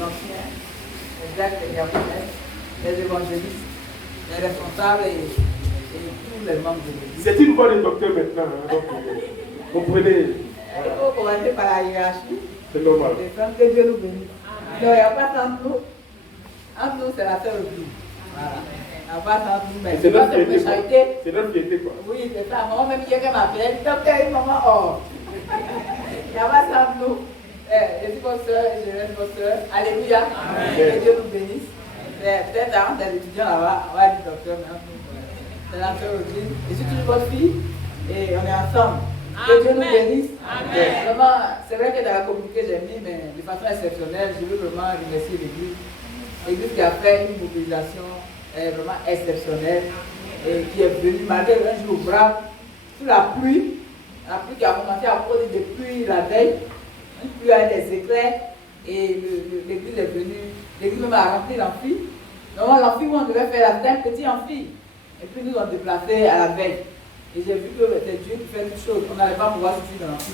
anciens, les diacres, les diaconesses, les évangélistes, les responsables et tous les membres de l'Église. C'est une voix de docteur maintenant, hein, donc comprenez. Il faut commencer par la hiérarchie. C'est normal. Que Dieu nous bénisse. Non, il n'y a pas entre nous. Entre nous, c'est la sœur aussi. Voilà. Il n'y a pas entre nous, mais c'est notre fierté. charité. C'est notre fierté, quoi. Oui, c'est ça. Maman, même hier, qu'elle m'appelle, docteur, maman, oh. Il n'y a pas entre nous. Je suis votre soeur, je reste votre soeur. Alléluia. Que Dieu nous bénisse. Peut-être avant d'être étudiant là-bas, on va dire docteur, mais entre nous, c'est la sœur aussi. Je suis toujours votre fille et on est ensemble. Que Dieu nous bénisse. Vraiment, c'est vrai que dans la communauté, j'ai mis, mais de façon exceptionnelle, je veux vraiment remercier l'Église. L'Église qui a fait une mobilisation vraiment exceptionnelle et qui est venue malgré un jour brave, sous la pluie qui a commencé à causer depuis la veille, une pluie avec des éclairs, et l'Église est venue, l'Église même a rempli l'amphi. Normalement, l'amphi où on devait faire, c'était un petit amphi. Et puis nous on déplacé à la veille. Et j'ai vu que c'était Dieu qui fait toutes choses. On n'allait pas pouvoir suffire dans l'amphi.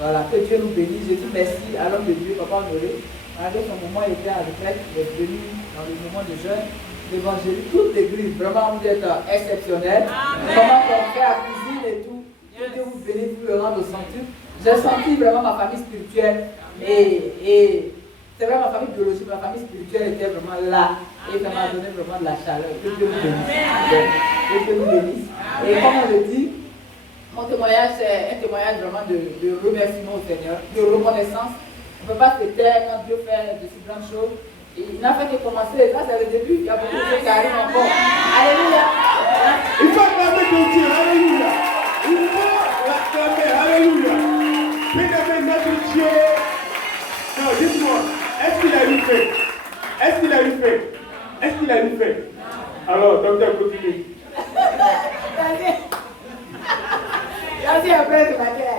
Voilà, que Dieu nous bénisse. J'ai dit merci à l'homme de Dieu, Papa Honoré. Malgré son moment, il était en retraite, il est venu dans le moment de jeûne, l'évangile, toute l'église, vraiment vous êtes exceptionnels. Comment on fait la cuisine et tout. Que Dieu vous bénisse, vous le rendre au centuple. J'ai senti vraiment ma famille spirituelle et c'est vrai ma famille biologique, ma famille spirituelle était vraiment là et ça m'a donné vraiment de la chaleur. Que Dieu vous bénisse. Que Dieu vous bénisse. Et comme on le dit, mon témoignage c'est un témoignage vraiment de remerciement au Seigneur, de reconnaissance. On ne peut pas se taire quand Dieu fait de si grandes choses. Et il n'a fait que commencer, ça c'est le début, il y a beaucoup de choses qui arrivent encore. Alléluia. Il faut acclamer ton Dieu, alléluia. Il faut l'acclamer, alléluia. Bénémoine notre Dieu. Non, dites-moi, est-ce qu'il a eu fait? Est-ce qu'il a eu fait? Est-ce qu'il a eu fait? Alors, docteur, continue. Merci après ce matin.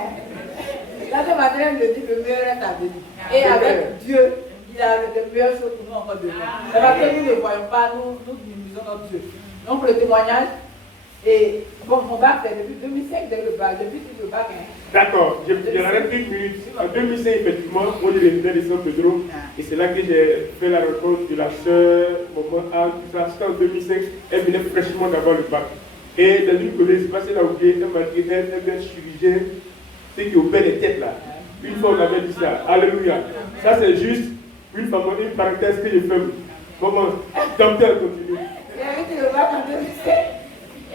Là, ce matin, je me dis que le meilleur est à venir. Et avec Dieu, il a de meilleures choses pour nous encore demain. C'est parce que nous ne voyons pas, nous minimisons notre Dieu. Donc, le témoignage, et bon, mon bac, c'est depuis 2005, depuis le bac. Hein. D'accord, je l'arrête une minute. En 2005, effectivement, moi je résidais de San Pedro, et c'est là que j'ai fait la rencontre de la sœur, maman A, tout ça. C'était en 2005, elle venait fraîchement d'avoir le bac. Et dans une collège, c'est passé là où elle m'a dit, elle est chirurgien, c'est qui opère les têtes là. Une fois on avait dit ça, alléluia. Ça c'est juste une parenthèse que je fais. Comment? Docteur, continue. J'ai eu le bac en 2005.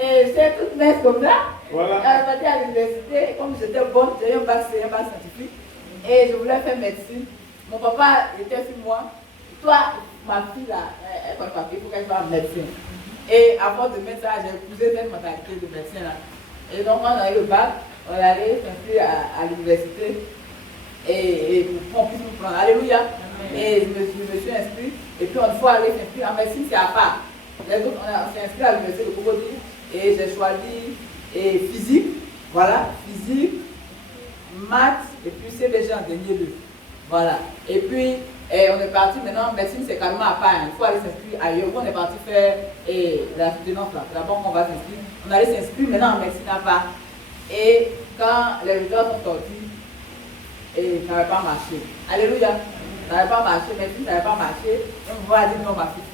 Et j'étais toute mince comme ça. Voilà. J'étais à l'université, comme j'étais bonne, j'ai eu un bac scientifique. Et je voulais faire médecine. Mon papa était sur moi. Toi, ma fille là, elle connaît pas, il faut qu'elle fasse médecine. Et à force de mettre ça, j'ai épousé cette mentalité de médecin là. Et donc, quand on a eu le bac, on est allé s'inscrire à l'université. Et pour qu'on puisse nous prendre. Alléluia. Et je me suis inscrit. Et puis, une fois aller s'inscrire en médecine, c'est à part. Les autres, on s'est inscrit à l'université de Cocody. Et j'ai choisi physique, voilà, physique, maths, et puis CBG en dernier lieu. Voilà. Et puis, on est parti maintenant, médecine c'est carrément à part. Il faut aller s'inscrire ailleurs. On est parti faire la soutenance là. C'est là-bas qu'on va s'inscrire. On allait s'inscrire maintenant en médecine à part. Et quand les résultats sont sortis, et ça n'avait pas marché. Alléluia. Ça n'avait pas marché, médecine ça n'avait pas marché. Donc on va dire non, ma fille.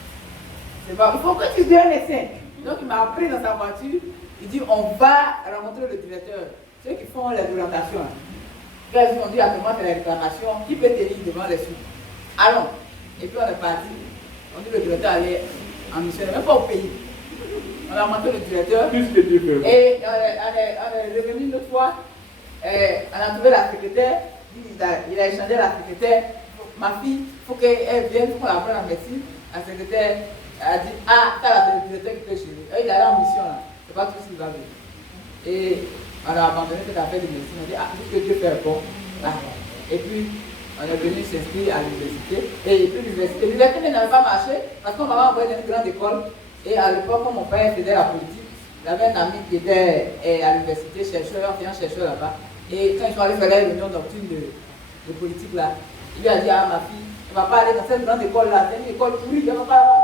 C'est pas, il faut que tu deviennes médecin. Donc il m'a pris dans sa voiture, il dit on va rencontrer le directeur, ceux qui font les orientations. Quand ils ont dit à tout le monde les réclamations, qui peut tenir devant les sous. Allons. Et puis on est parti, on dit le directeur allait en mission, même pas au pays. On a rencontré le directeur. Plus que Dieu peut. Et on est revenu une autre fois, on a trouvé la secrétaire, il a échangé la secrétaire. Ma fille, il faut qu'elle vienne, il faut qu'on la prenne en médecine. La secrétaire a dit, ah, t'as la directeur qui peut chérir. Il allait en mission là, c'est pas tout ce qu'il va venir. Et on a abandonné cette affaire de médecine, on a dit, ah, tout ce que Dieu fait bon. Ah. Et puis, on est venu s'inscrire à l'université. Et puis l'université n'avait pas marché parce qu'on m'avait envoyé dans une grande école. Et à l'époque, quand mon père faisait la politique, il avait un ami qui était à l'université, chercheur, un chercheur là-bas. Et quand ils sont allés faire la réunion nocturne de politique là, il lui a dit, ah ma fille, on ne va pas aller dans cette grande école là, c'est une école pourrie, on ne va pas là-bas.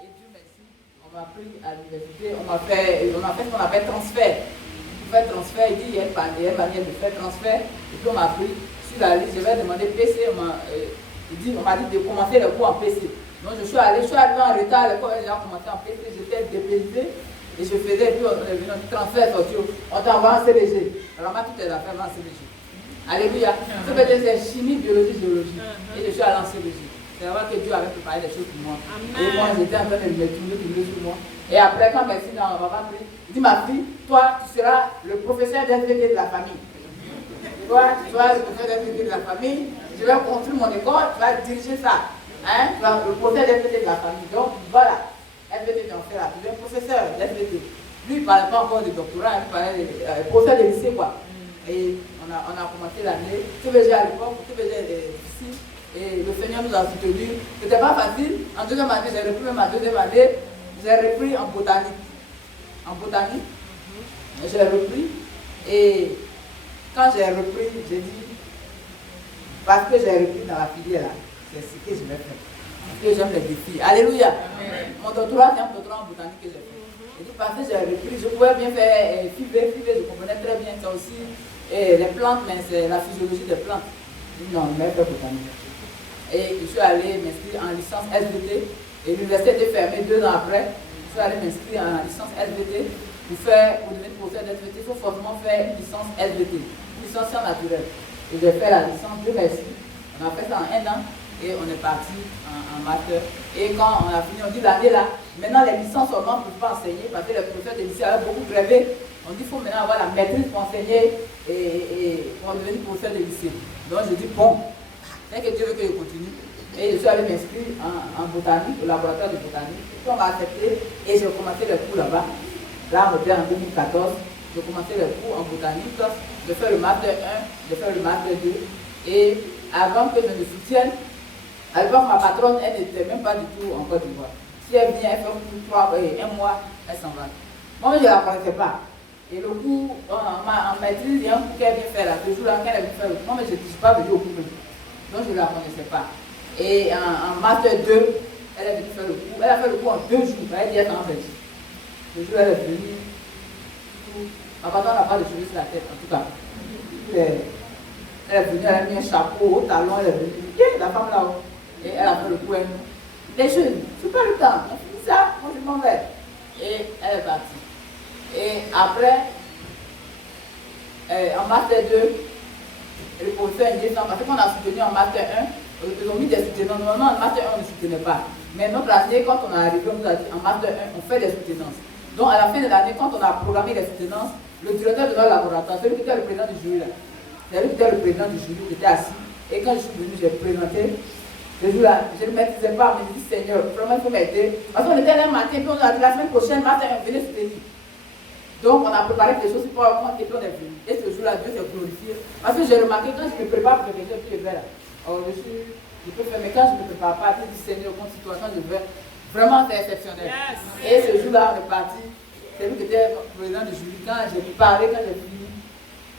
Et Dieu merci, on m'a pris à l'université, on m'a fait ce qu'on appelle transfert. Pour faire transfert, il dit, il y a une manière de faire transfert, et puis on m'a pris sur la liste, je vais demander PC, il dit, on m'a dit de commencer les cours en PC. Donc je suis arrivé en retard, les cours avaient commencé en PC, j'étais dépaysé. Et je faisais, puis on est venu, on transfert sortir, on t'envoie en CDG. Alors moi, toutes les affaires vont en CDG. Alléluia. Ce que c'est chimie, biologie, géologie. Et je suis allé en CDG. C'est là que Dieu avait préparé des choses pour moi. Amen. Et moi, j'étais en train de me tourner sur moi. Et après, quand merci dans ma maman prie, il dit, ma fille, toi, tu seras le professeur d'SVT de la famille. Toi, tu seras le professeur d'SVT de la famille. Je vais construire mon école, tu vas diriger ça. Hein? Tu vas le professeur d'SVT de la famille. Donc, voilà. SVT, j'en fais là. Tu es un professeur d'SVT. Lui, il ne parlait pas encore de doctorat, il parlait de professeur de lycée, quoi. Et on a commencé l'année. TVG à l'époque, TVG est difficile. Et le Seigneur nous a soutenus. C'était pas facile. En deuxième année, j'ai repris ma deuxième année. J'ai repris en botanique. En botanique. J'ai repris. Et quand j'ai repris, j'ai dit, parce que j'ai repris dans la filière là, c'est ce que je vais faire. Parce que j'aime les défis. Alléluia. Amen. Mon doctorat, c'est un doctorat en botanique que j'ai fait. J'ai dit, parce que j'ai repris, je pouvais bien faire FIV, je comprenais très bien ça aussi. Et les plantes, mais c'est la physiologie des plantes. Non, mais fait botanique. Et je suis allé m'inscrire en licence SVT. Et l'université était fermée 2 ans après. Je suis allé m'inscrire en licence SVT. Pour devenir professeur d'SVT, il faut forcément faire une licence SVT, une licence sciences naturelles. Et j'ai fait la licence, Dieu merci. On a fait ça en 1 an et on est parti en master. Et quand on a fini, on dit l'année là, maintenant les licences seulement ne peuvent pas enseigner parce que les professeurs de lycée avaient beaucoup grévé. On dit qu'il faut maintenant avoir la maîtrise pour enseigner et pour devenir professeur de lycée. Donc je dis bon. C'est que Dieu veut que je continue. Et je suis allé m'inscrire en botanique, au laboratoire de botanique. Puis on m'a accepté et j'ai commencé les cours là-bas. Là, on était en 2014. J'ai commencé les cours en botanique. J'ai fait le master 1, j'ai fait le master 2. Et avant que je me soutienne, à l'époque, ma patronne, elle n'était même pas du tout en Côte d'Ivoire. Si elle vient, elle fait 1 mois, elle s'en va. Moi, je ne la connaissais pas. Et le cours, en maîtrise, il y a un cours qu'elle vient faire là. Ce jour-là, qu'elle vient faire le cours, mais je ne suis pas venue au cours. Donc je ne la connaissais pas. Et en master 2, elle est venue faire le cours. Elle a fait le cours en 2 jours. Elle dit être en Belgique. Le jour, elle est venue. Ma patronne n'a pas de cheveux sur la tête, en tout cas. Elle est venue, elle a mis un chapeau au talon, elle est venue. La femme là-haut. Et elle a fait le cours. Les jeunes, super le temps. On finit ça, moi je m'en vais. Et elle est partie. Et après, en master 2, le professeur dit ça, parce qu'on a soutenu en master 1, ils ont mis des soutenances. Normalement, en master 1, on ne soutenait pas. Mais notre année, quand on est arrivé, on nous a dit en master 1, on fait des soutenances. Donc, à la fin de l'année, quand on a programmé les soutenances, le directeur de notre laboratoire, celui qui était le président du jury, là, c'est lui qui était le président du jury, qui était assis. Et quand je suis venu, j'ai présenté. Le jour-là, je ne maîtrisais pas, mais je dis Seigneur, vraiment, il faut m'aider. Parce qu'on était là un matin, puis on a dit la semaine prochaine, matin, on venait soutenir. Donc, on a préparé des choses pour avoir et puis on est venu. Et ce jour-là, Dieu s'est glorifié. Parce que j'ai remarqué, quand je me prépare pour quelqu'un, puis je vais là. Oh, je peux faire, mais quand je ne me prépare pas, je dis Seigneur, contre situation, je vais. Vraiment, c'est exceptionnel. Yes. Et ce jour-là, on est parti. C'est lui qui était le président du jury. Quand j'ai parlé, quand j'ai fini,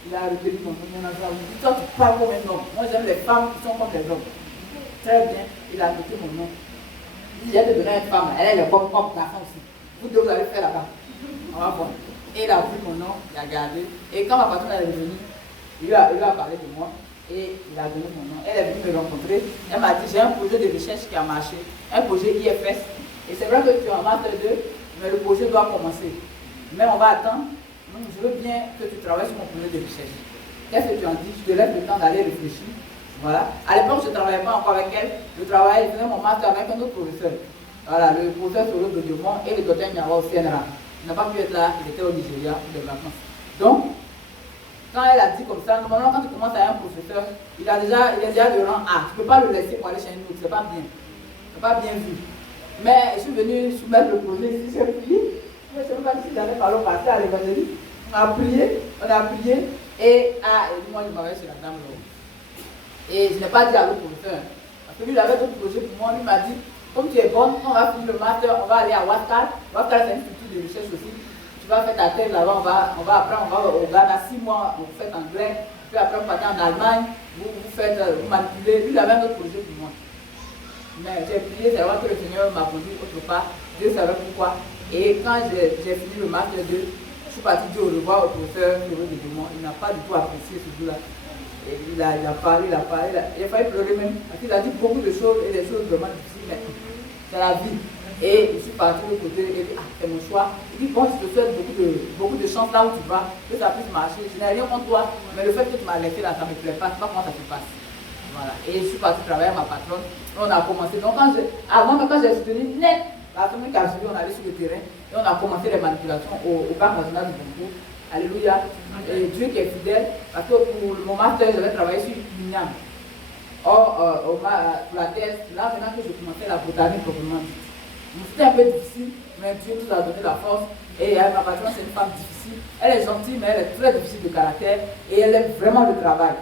il a retenu mon nom. Il m'a dit, toi, tu parles comme un homme. Moi, j'aime les femmes qui sont comme les hommes. Très bien, il a noté mon nom. Il dit, j'ai te donner une femme, elle est comme garçon aussi. Vous deux, vous allez faire là-bas. On va voir. Et il a pris mon nom, il a gardé. Et quand ma patronne est revenue, il lui a parlé de moi et il a donné mon nom. Elle est venue me rencontrer. Elle m'a dit, j'ai un projet de recherche qui a marché, un projet IFS. Et c'est vrai que tu es en master 2, mais le projet doit commencer. Mais on va attendre. Donc je veux bien que tu travailles sur mon projet de recherche. Qu'est-ce que tu en dis? Je te laisse le temps d'aller réfléchir. Voilà. À l'époque, je ne travaillais pas encore avec elle. Je travaillais, je faisais mon master avec un autre professeur. Voilà, le professeur Solo de Diomont et le docteur Nyawa au CNRA. Il n'a pas pu être là, il était au Nigeria pour des vacances. Donc, quand elle a dit comme ça, normalement, quand tu commences à un professeur, il est déjà de rang A. Tu ne peux pas le laisser pour aller chez nous, c'est pas bien. C'est pas bien vu. Mais je suis venue soumettre le projet, j'ai prié. Je ne sais pas si j'avais parlé au pasteur à l'évangélie. On a prié, et moi, je m'avais chez la dame là. Et je n'ai pas dit à l'autre professeur. Parce que lui, il avait d'autres projets pour moi. Lui m'a dit, comme tu es bonne, on va finir le master, on va aller à Ouattara. Ouattara, c'est une structure de recherche aussi. Tu vas faire ta thèse là-bas, on va apprendre, on va au Ghana 6 mois, vous faites anglais. Puis après, vous partez en Allemagne, vous manipulez. Lui, il avait un autre projet pour moi. Mais j'ai prié, c'est vrai que le Seigneur m'a conduit autre part. Dieu savait pourquoi. Et quand j'ai fini le master 2, je suis parti dire au revoir au professeur Théo de Dumont. Il n'a pas du tout apprécié ce jour-là. Et il a parlé, il a failli pleurer même. Parce qu'il a dit beaucoup de choses et des choses vraiment difficiles. Mais c'est la vie. Et je suis parti de l'autre côté et dit, c'est mon choix. Il dit, bon, je te souhaite beaucoup de chance là où tu vas, que ça puisse marcher. Je n'ai rien contre toi, mais le fait que tu m'as laissé là, ça ne me plaît pas. Je ne sais pas comment ça se passe. Voilà. Et je suis parti travailler avec ma patronne. On a commencé. Donc, quand j'ai soutenu net, la semaine qui a suivi, on allait sur le terrain et on a commencé les manipulations au Parc national du Congo. Alléluia. Et Dieu qui est fidèle, parce que pour mon master, j'avais travaillé sur l'igname. Or, pour la thèse, là maintenant que je commençais la botanique proprement dit. C'était un peu difficile, mais Dieu nous a donné la force. Et ma patronne, c'est une femme difficile. Elle est gentille, mais elle est très difficile de caractère. Et elle aime vraiment le travail.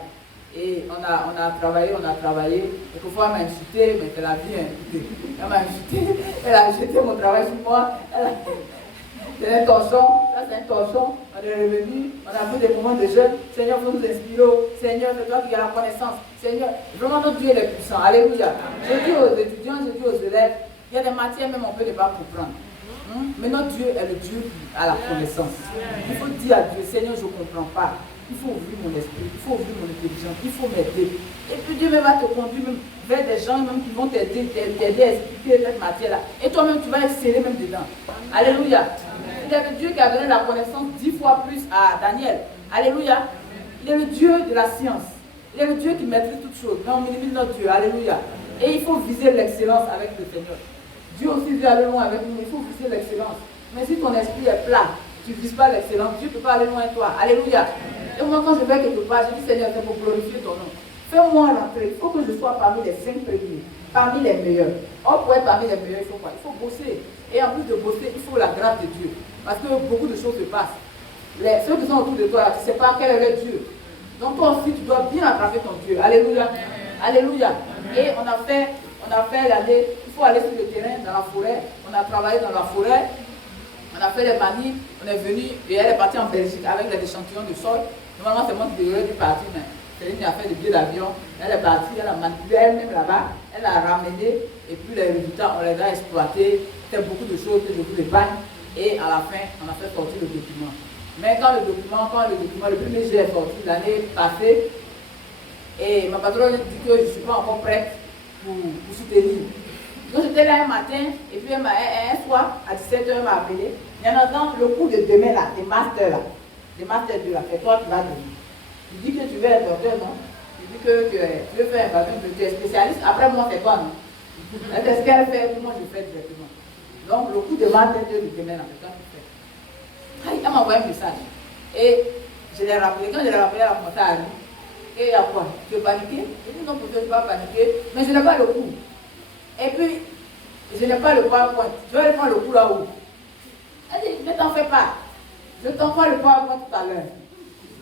Et on a travaillé. Et parfois, elle m'a insulté, mais c'est la vie, hein. Elle m'a insulté, elle a jeté mon travail sur moi. C'est un torchon, là c'est un torchon. On est revenu, on a vu des moments de jeûne. Seigneur, vous nous inspirer. Seigneur, c'est toi qui as la connaissance. Seigneur, vraiment notre Dieu est puissant. Alléluia. Je dis aux étudiants, je dis aux élèves, il y a des matières même on peut ne pas comprendre. Mais notre Dieu est le Dieu qui a la connaissance. Il faut dire à Dieu, Seigneur, je ne comprends pas. Il faut ouvrir mon esprit, il faut ouvrir mon intelligence, il faut m'aider. Et puis Dieu même va te conduire même vers des gens même qui vont t'aider à expliquer cette matière-là. Et toi-même, tu vas exceller même dedans. Alléluia. Il est le Dieu qui a donné la connaissance 10 fois plus à Daniel. Alléluia. Il est le Dieu de la science. Il est le Dieu qui maîtrise toutes choses. Mais on minimise notre Dieu. Alléluia. Et il faut viser l'excellence avec le Seigneur. Dieu aussi veut aller loin avec nous. Il faut viser l'excellence. Mais si ton esprit est plat, tu ne vises pas l'excellence, Dieu ne peut pas aller loin de toi. Alléluia. Et moi, quand je vais quelque part, je dis, Seigneur, c'est pour glorifier ton nom. Fais-moi rentrer. Il faut que je sois parmi les 5 premiers, parmi les meilleurs. Or, pour être parmi les meilleurs, il faut quoi? Il faut bosser. Et en plus de bosser, il faut la grâce de Dieu. Parce que beaucoup de choses se passent. Ceux qui sont autour de toi, tu ne sais pas quel est le Dieu. Donc toi aussi, tu dois bien attraper ton Dieu. Alléluia. Alléluia. Et on a fait l'année, il faut aller sur le terrain, dans la forêt. On a travaillé dans la forêt. On a fait les manifs, on est venu et elle est partie en Belgique avec les échantillons de sol. Normalement, c'est moi qui devrais dû partir, mais Céline a fait des billets d'avion. Elle est partie, elle a manipulé elle-même là-bas. Elle a ramené et puis les résultats, on les a exploités. C'était beaucoup de choses que je vous épargne. Et à la fin, on a fait sortir le document. Mais quand le premier jet est sorti l'année passée, et ma patronne dit que je ne suis pas encore prête pour soutenir. Donc j'étais là un matin, et puis un soir, à 17h, elle m'a appelé. Il y en a dans le cours de demain là, des masters 2 là, c'est toi qui vas donner. Tu dis que tu veux être docteur, non? Tu dis que tu veux faire un baptême, tu es spécialiste, après moi c'est toi, non? C'est ce qu'elle fait, moi je fais directement. Donc le cours de master 2 de demain là, c'est toi qui fais. Elle m'a envoyé un message. Et je l'ai rappelé, quand je l'ai rappelé, elle a commencé à rire. Et il y a quoi? Tu veux paniquer? Je dis non, pour que je ne vais pas paniquer, mais je n'ai pas le cours. Et puis, je n'ai pas le PowerPoint. Je vais aller prendre le coup là-haut. Elle dit, ne t'en fais pas. Je t'envoie le PowerPoint tout à l'heure.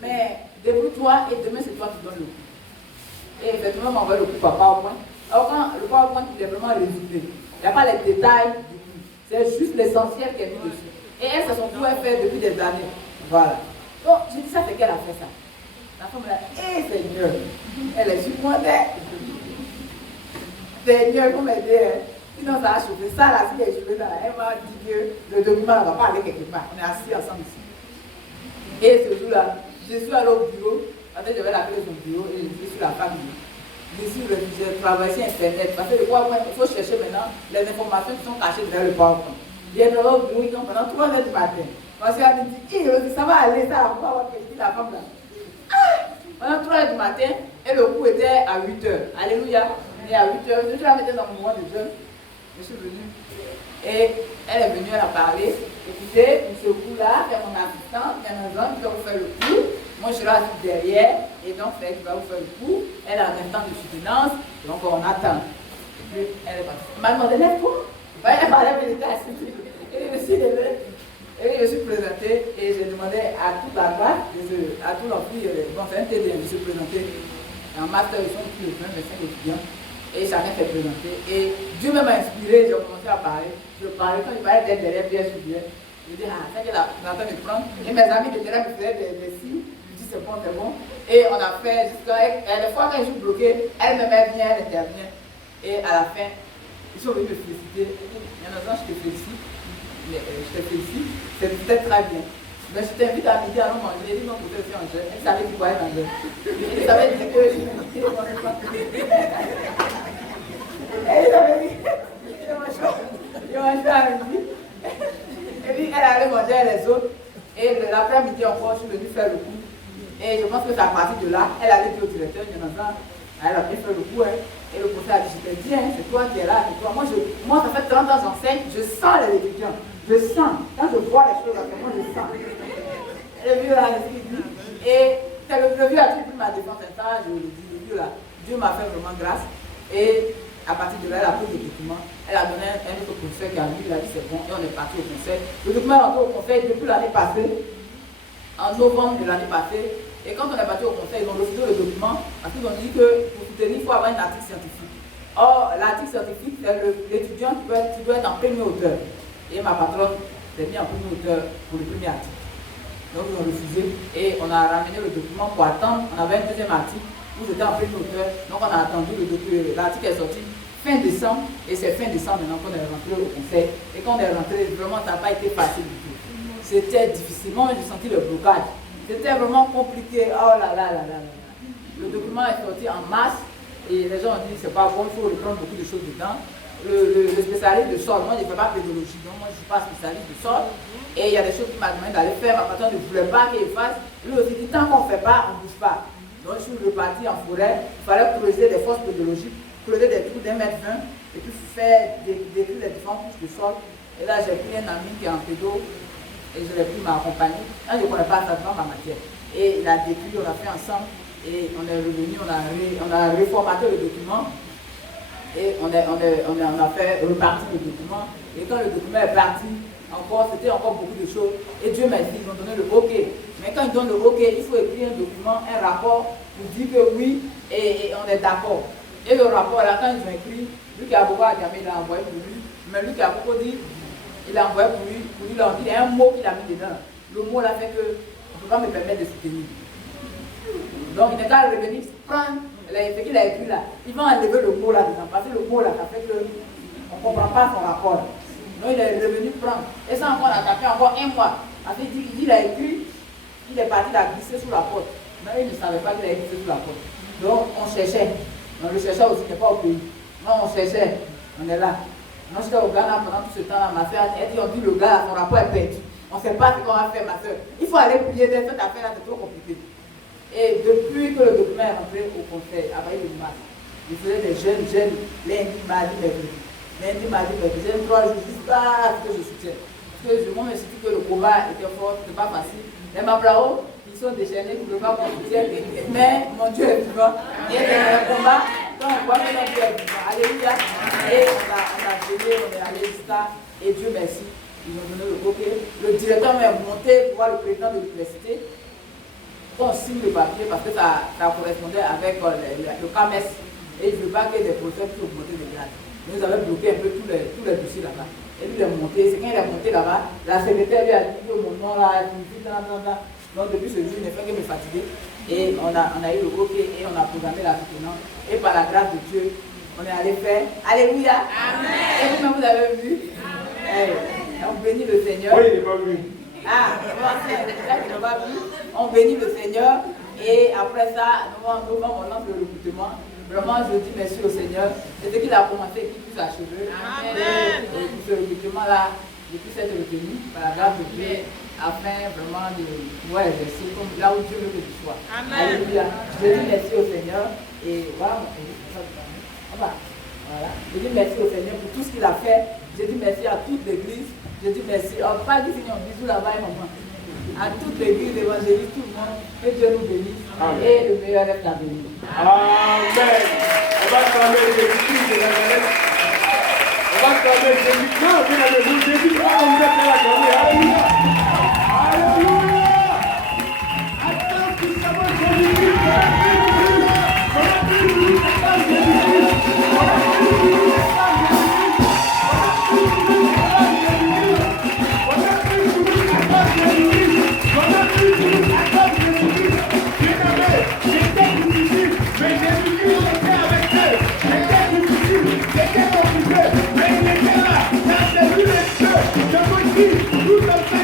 Mais débrouille-toi et demain c'est toi qui donnes le coup. Et effectivement, elle m'a envoyé le coup par PowerPoint. Alors quand le PowerPoint il est vraiment résumé, il n'y a pas les détails du coup. C'est juste l'essentiel qui est mis dessus. Et elle, c'est son coup, elle fait depuis des années. Voilà. Donc, j'ai dit ça, c'est qu'elle a fait ça. La femme là, hé Seigneur, elle est sur moi. Seigneur, vous m'aidez. Sinon, ça a chauffé. Ça, là, si elle est chauffée, elle m'a dit que le document ne va pas aller quelque part. On est assis ensemble ici. Et ce jour-là, je suis allé au bureau. En fait, je vais l'appeler son bureau et je suis sur la famille. Je suis travaillé sur Internet. Parce que le PowerPoint, il faut chercher maintenant les informations qui sont cachées derrière le PowerPoint. J'ai été au bureau pendant 3 heures du matin. Parce qu'elle me dit, ça va aller, ça va avoir quelque chose, la femme là. Pendant 3 heures du matin, et le coup était à 8 heures. Alléluia. Et à 8 heures, je suis là dans mon moment de jeûne. Je suis venue. Et elle est venue, elle a parlé. Écoutez, pour ce coup-là, c'est mon assistante, il y a un homme qui va vous faire le coup. Moi, je suis là derrière. Et donc, c'est elle qui va vous faire le coup. Elle a un temps de soutenance. Donc, on attend. Et puis, elle est partie. Elle m'a demandé, lève-toi. Elle parlait, mais elle était assise. Et je me suis levée. Et je suis présentée. Et j'ai demandé à toute la classe, à tous leurs filles, bon, c'est un TD, je suis présentée. En master, ils sont plus de 25 étudiants. Et chacun s'est présenté. Et Dieu m'a inspiré, j'ai commencé à parler. Je parlais, quand je parlais d'être derrière Pierre Souvier, je dis, c'est qu'elle est en train de prendre. Et mes amis de terrain me faisaient des signes. Je dis, c'est bon, c'est bon. Et on a fait jusqu'à. Les fois quand je suis bloquée, elle me met bien, elle intervient. Et à la fin, ils sont venus me féliciter. Il y en a un, je te félicite. C'est peut-être très bien. Mais je t'invite à midi à nous manger. Il dit non, pour te faire un jeûne. Elle savait qu'il croyait dans le jeûne. Il savait dire que je ne mange pas. Elle savait dire je mange pas à midi. Et puis elle allait manger les autres. Et l'après-midi encore, je suis venue faire le coup. Et je pense que c'est à partir de là, elle allait dire au directeur, elle a bien fait le coup. Hein. Et le conseil a dit, je te dis, hein, c'est toi qui es là, c'est toi. Moi, ça fait 30 ans que j'enseigne, je sens les étudiants. Je sens. Quand je vois les choses, moi, je sens. Le vieux là, et le vieux a pris ma défense, ça, je le dis, le vieux là, Dieu m'a fait vraiment grâce. Et à partir de là, elle a pris le document, elle a donné un autre conseil qui a vu, il a dit c'est bon, et on est parti au conseil. Le document est rentré au conseil depuis l'année passée, en novembre de l'année passée. Et quand on est parti au conseil, ils ont refusé le document parce qu'ils ont dit que pour soutenir, il faut avoir un article scientifique. Or, l'article scientifique, c'est l'étudiant qui doit être en premier auteur. Et ma patronne s'est mise en premier auteur pour le premier article. Donc, ils ont refusé et on a ramené le document pour attendre. On avait un deuxième article où j'étais en premier auteur. Donc, on a attendu l'article est sorti fin décembre et c'est fin décembre maintenant qu'on est rentré au conseil. Et quand on est rentré, vraiment, ça n'a pas été facile du tout. C'était difficile. Moi, j'ai senti le blocage. C'était vraiment compliqué. Oh là là là là là. Le document est sorti en mars et les gens ont dit c'est pas bon, il faut reprendre beaucoup de choses dedans. Le spécialiste de sol, moi je ne fais pas pédologie, donc moi je ne suis pas spécialiste de sol. Et il y a des choses qui m'a demandé d'aller faire, ma patronne ne voulait pas qu'il fasse. Lui aussi dit tant qu'on ne fait pas, on ne bouge pas. Donc je suis reparti en forêt, il fallait creuser des fosses pédologiques, creuser des trous d'1,20 m et puis faire détruire les différentes couches de sol. Et là j'ai pris un ami qui est en pédo. Et je l'ai pris m'accompagner. Là, je ne connais pas ça dans ma matière. Et il a décrit, on a fait ensemble. Et on est revenu, on a reformaté le document. Et on a fait repartir le document. Et quand le document est parti, c'était encore beaucoup de choses. Et Dieu merci, ils ont donné le OK. Mais quand ils donnent le OK, il faut écrire un document, un rapport pour dire que oui, et on est d'accord. Et le rapport, là, quand ils ont écrit, lui qui a beaucoup à Gamé, il a envoyé pour lui. Mais lui qui a beaucoup dit, il a envoyé pour lui, il a dit, il y a un mot qu'il a mis dedans. Le mot là fait que on ne peut pas me permettre de soutenir. Donc il n'est qu'à revenir, prendre ce qu'il a écrit là. Il va enlever le mot là dedans, parce que le mot là, ça fait qu'on ne comprend pas son rapport. Donc il est revenu prendre. Et ça encore, ça fait encore un mois. Parce qu'il dit qu'il a écrit, il est parti la glisser sous la porte. Mais il ne savait pas qu'il a glissé sous la porte. Donc on cherchait. On le cherchait aussi, il n'est pas au pays. Non, on cherchait, on est là. Moi, j'étais au Ghana pendant tout ce temps-là, ma soeur, elle dit, on dit le gars, son rapport est perdu. On ne sait pas ce qu'on va faire, ma soeur. Il faut aller prier, cette affaire-là, c'est trop compliqué. Et depuis que le document est rentré au conseil, à Baye de Mars, il faisait des jeunes, lundi, mardi, mercredi. Lundi, mardi, mercredi. J'ai 3 jours jusqu'à ce que je soutienne. Parce que moi, je me suis dit que le combat était fort, ce n'était pas facile. Les Mabrao, ils sont déchaînés pour le pas qu'on soutienne. Mais mon Dieu est vivant. Il y a des combats. Donc, on voit que notre Dieu est vivant. Alléluia. Et on a donné, on est allé jusqu'à, et Dieu merci, ils ont donné le OK. Le directeur m'est monté pour voir le président de l'université. On signe le papier parce que ça correspondait avec le CAMES. Et je ne veux pas qu'il y ait des professeurs qui ont monté des grades. Nous avons bloqué un peu tous les dossiers là-bas. Et lui, il est monté. C'est quand il est monté là-bas, la secrétaire lui a dit que mon nom là, donc depuis ce jour, il ne fait que me fatiguer. Et on a eu le OK et on a programmé la soutenance. Et par la grâce de Dieu, on est allé faire. Alléluia. Amen. Et vous-même, vous avez vu. On bénit le Seigneur. Oui, il n'est pas vu. Ah, c'est ça qu'il n'a pas vu. On bénit le Seigneur. Et après ça, novembre, on lance le recrutement. Vraiment, je dis merci au Seigneur. C'est ce qu'il a commencé qu'il puisse achever. Et pour ce recrutement-là, depuis cette retenue, par la grâce de Dieu, afin vraiment de pouvoir exercer comme là où Dieu veut que tu sois. Alléluia. Je dis merci au Seigneur. Et voilà, voilà. Je dis merci au Seigneur pour tout ce qu'il a fait. Je dis merci à toute l'église. Je dis merci. Pas du Seigneur, bisous là-bas et maman. À toute l'église, évangéliste, tout le monde. Que Dieu nous bénisse. Amen. Et le meilleur reste à venir. Amen. On va acclamer Jésus-Christ de Nazareth. On va acclamer Jésus-Christ. Non, viens avec nous. Jésus-Christ, on vous acclame la gloire. Alléluia. Alléluia. Attends, tout savoir Jésus-Christ. Tout comme ça.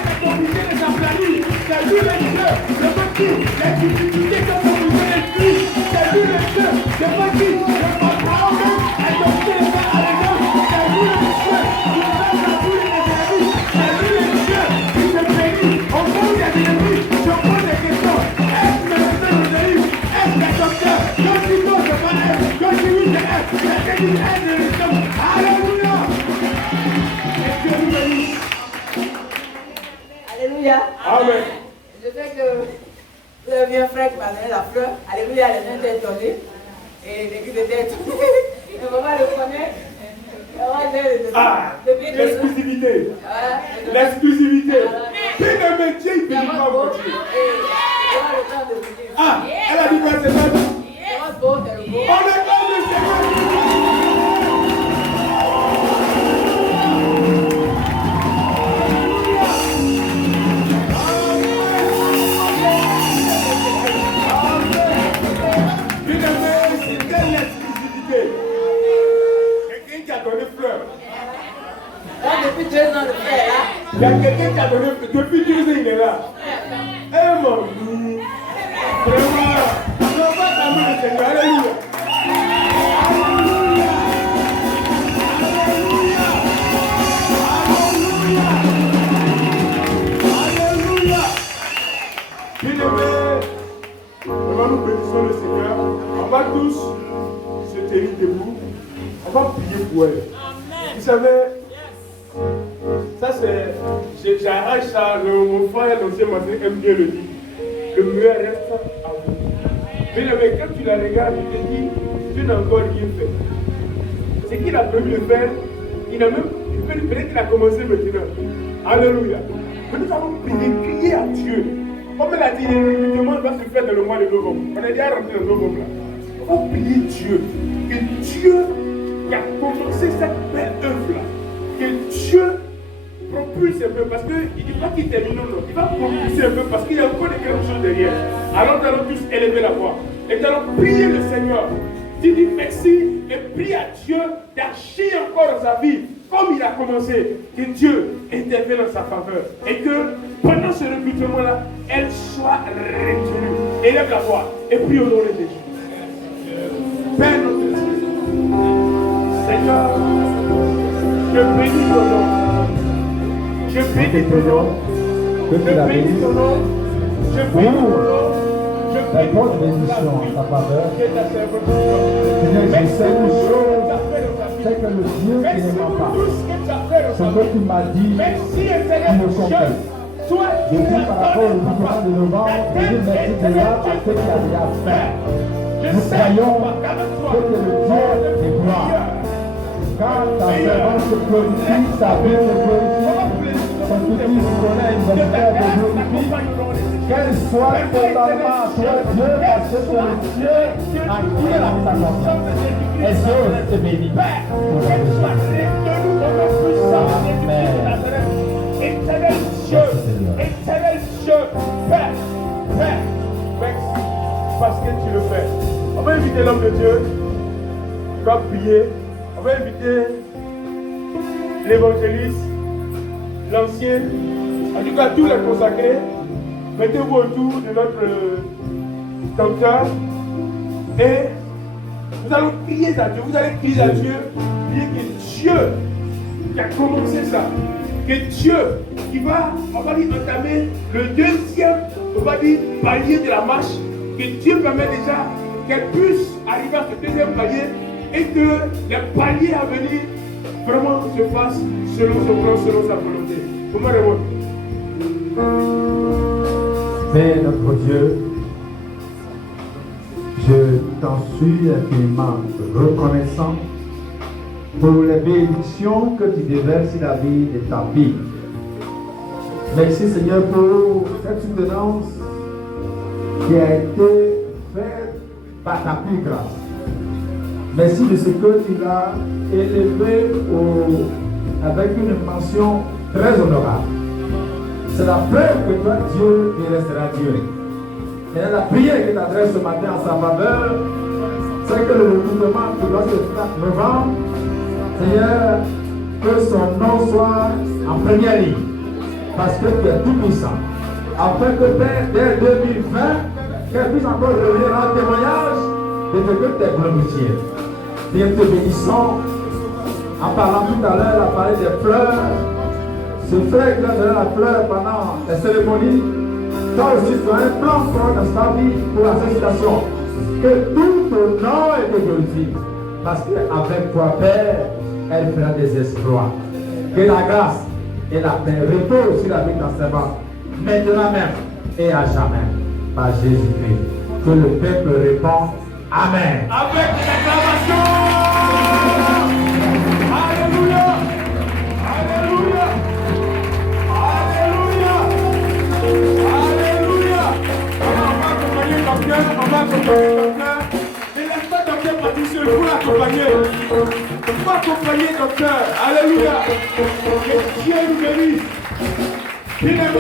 Alléluia. Amen. Je sais que vous avez vu un frère qui m'a donné la fleur. Alléluia, les gens étaient étonnés. Et l'église était étonnée. Et maman le connaît. Ah, l'exclusivité. L'exclusivité. Bien-aimé, Dieu, il bénit pas mon Dieu. Ah, elle a dit quoi, c'est ça? On est comme le Seigneur. Quelqu'un qui a donné fleur. Depuis 2 ans, le frère est là. Il y a quelqu'un qui a donné fleur. Depuis 2 ans, il est là. Eh mon Dieu. Vraiment. On va t'amener le Seigneur. Alléluia. Alléluia. Bien-aimés, vraiment nous bénissons le Seigneur. On va tous se tenir debout. On va prier pour elle. Vous savez, ça c'est, j'arrache ça, mon frère, l'ancien matin, aime bien le dire. Le meilleur reste à vous. Mais quand tu la regardes, tu te dis, tu n'as encore rien fait. Ce qu'il a prévu de faire, il a même, peut-être qu'il a commencé maintenant. Alléluia. Mais nous allons prier, crier à Dieu. Comme elle a dit, le demande va se faire dans le mois de novembre. On est déjà rentré dans novembre là. Il faut prier Dieu. Que Dieu qui a commencé cette belle œuvre là, que Dieu propulse un peu, parce qu'il ne dit pas qu'il termine, non, il va propulser un peu, parce qu'il y a encore des grandes choses derrière. Alors nous allons tous élever la voix et nous allons prier le Seigneur. Dis merci et prie à Dieu d'agir encore dans sa vie comme il a commencé. Que Dieu intervienne en sa faveur et que pendant ce recrutement-là, elle soit retenue. Élève la voix et prie au nom de Jésus. Père notre Dieu, Seigneur, je bénis ton nom. Je bénis ton nom. Je bénis ton nom. Je bénis ton nom. Je bénis ton nom. En ta faveur. Seigneur, je sais une chose, c'est que le Dieu qui ne ment pas, ce que tu m'as dit, tu me complètes. Je dis par rapport au mouvement de novembre, je dis merci déjà parce que tu as déjà fait. Nous croyons que tu es le Dieu des gloires. Quand ta servante se glorifie, sa vie se glorifie, son petit connaît une bonne terre de glorifie. Qu'elle soit totalement à toi, Dieu, parce que tu es le Dieu en qui elle a mis sa confiance. Exauce et bénis. Amen. Éternel Dieu, Père, merci parce que tu le fais. On va inviter l'homme de Dieu, il va prier. On va inviter l'évangéliste, l'ancien, en tout cas tous les consacrés. Mettez-vous autour de notre canteur et nous allons prier à Dieu. Vous allez prier à Dieu, prier que Dieu qui a commencé ça, que Dieu qui va, on va dire, entamer le deuxième, on va dire, palier de la marche, que Dieu permet déjà qu'elle puisse arriver à ce deuxième palier et que les paliers à venir vraiment se fassent selon son plan, selon sa volonté. Comment répondre? Père notre Dieu, je t'en suis infiniment reconnaissant pour les bénédictions que tu déverses sur la vie de ta fille. Merci Seigneur pour cette soutenance qui a été faite par ta plus grâce. Merci de ce que tu l'as élevé avec une mention très honorable. C'est la preuve que toi, Dieu, tu resteras Dieu. Et la prière que tu adresses ce matin en sa faveur, c'est que le recrutement qui doit se faire novembre, Seigneur, que son nom soit en première ligne. Parce que tu es tout puissant. Afin que dès 2020, qu'elle puisse encore revenir en témoignage de ce que tu es glorifié. Seigneur, te bénissons. En parlant tout à l'heure, elle a parlé des fleurs. Ce frère qui a donné la fleur pendant la cérémonie, toi aussi tu as un plan dans ta vie pour la situation. Que tout ton nom est glorifié. Parce qu'avec toi, Père, elle fera des exploits. Que la grâce et la paix reposent sur la vie de ta servante. maintenant même et à jamais, par Jésus-Christ. Que le peuple répond Amen. Avec l'acclamation. Alléluia. Alléluia. Alléluia. Alléluia. On va accompagner docteur. On va accompagner docteur. Ne laisse pas docteur partir seul. Il faut l'accompagner. Il faut accompagner docteur. Alléluia. Que Dieu nous bénisse.